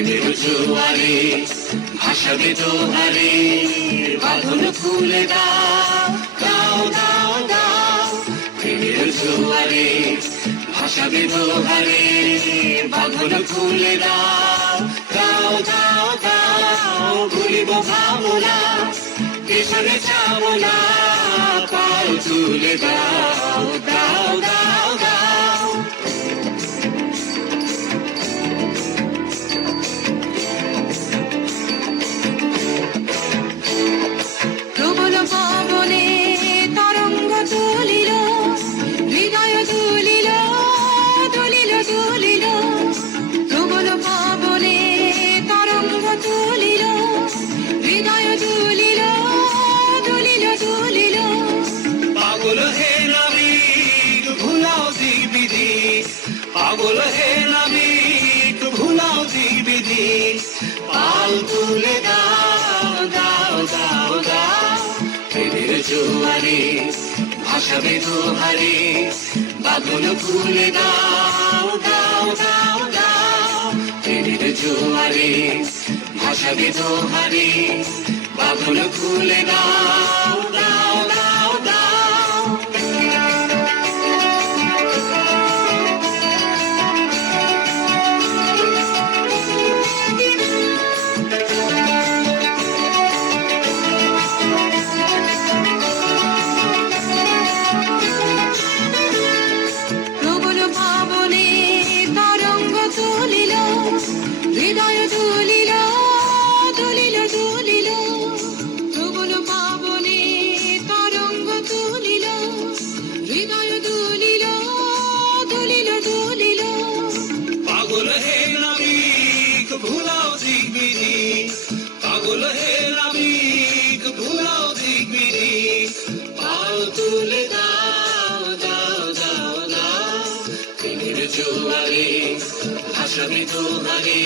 প্রেমের জোয়ারে ভাসাবে দোহারে, বাঁধন খুলে দাও দাও দাও দাও। প্রেমের জোয়ারে ভাসাবে দোহারে, বাঁধন খুলে দাও দাও দাও দাও। ভুলিব ভাবনা পেছনে যাব না, পাও তুলে দাও দাও দাও দাও। প্রবল পবনে তরঙ্গ তুলিল, হৃদয় তুলিল তুলিল তুলিল। প্রবল পবনে তরঙ্গ তুলিল, হৃদয় তুলিল তুলিল তুলিল। পাগল হে নাবিক ভুলাও দিক বিধি, পাগল হে নাবিক ভুলাও দিক বিধি। পাল তুলে দাও দাও দাও দাও। প্রেমের জোয়ারে ভাসাবে দোহারে, বাঁধন খুলে দাও দাও দাও দাও। প্রেমের জোয়ারে ভাসাবে দোহারে, বাঁধন খুলে দাও দাও দাও দাও। প্রবল পবনে তরঙ্গ তুলিল, হৃদয় তুলিল তুলিল তুলিল। প্রবল পবনে তরঙ্গ তুলিল, হৃদয় তুলিল তুলিল তুলিল। পাগল হে নাবিক ভুলাও দিক বিধি, পাগল হে নাবিক ভুলাও দিক বিধি। পাল তুলে দাও দাও দাও দাও। প্রেমের জোয়ারে ভাসাবে দোহারে,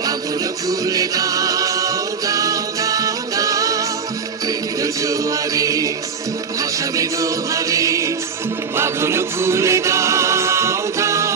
বাঁধন খুলে দাও দাও দাও দাও। প্রেমের জোয়ারে ভাসাবে দোহারে, বাঁধন খুলে দাও দাও।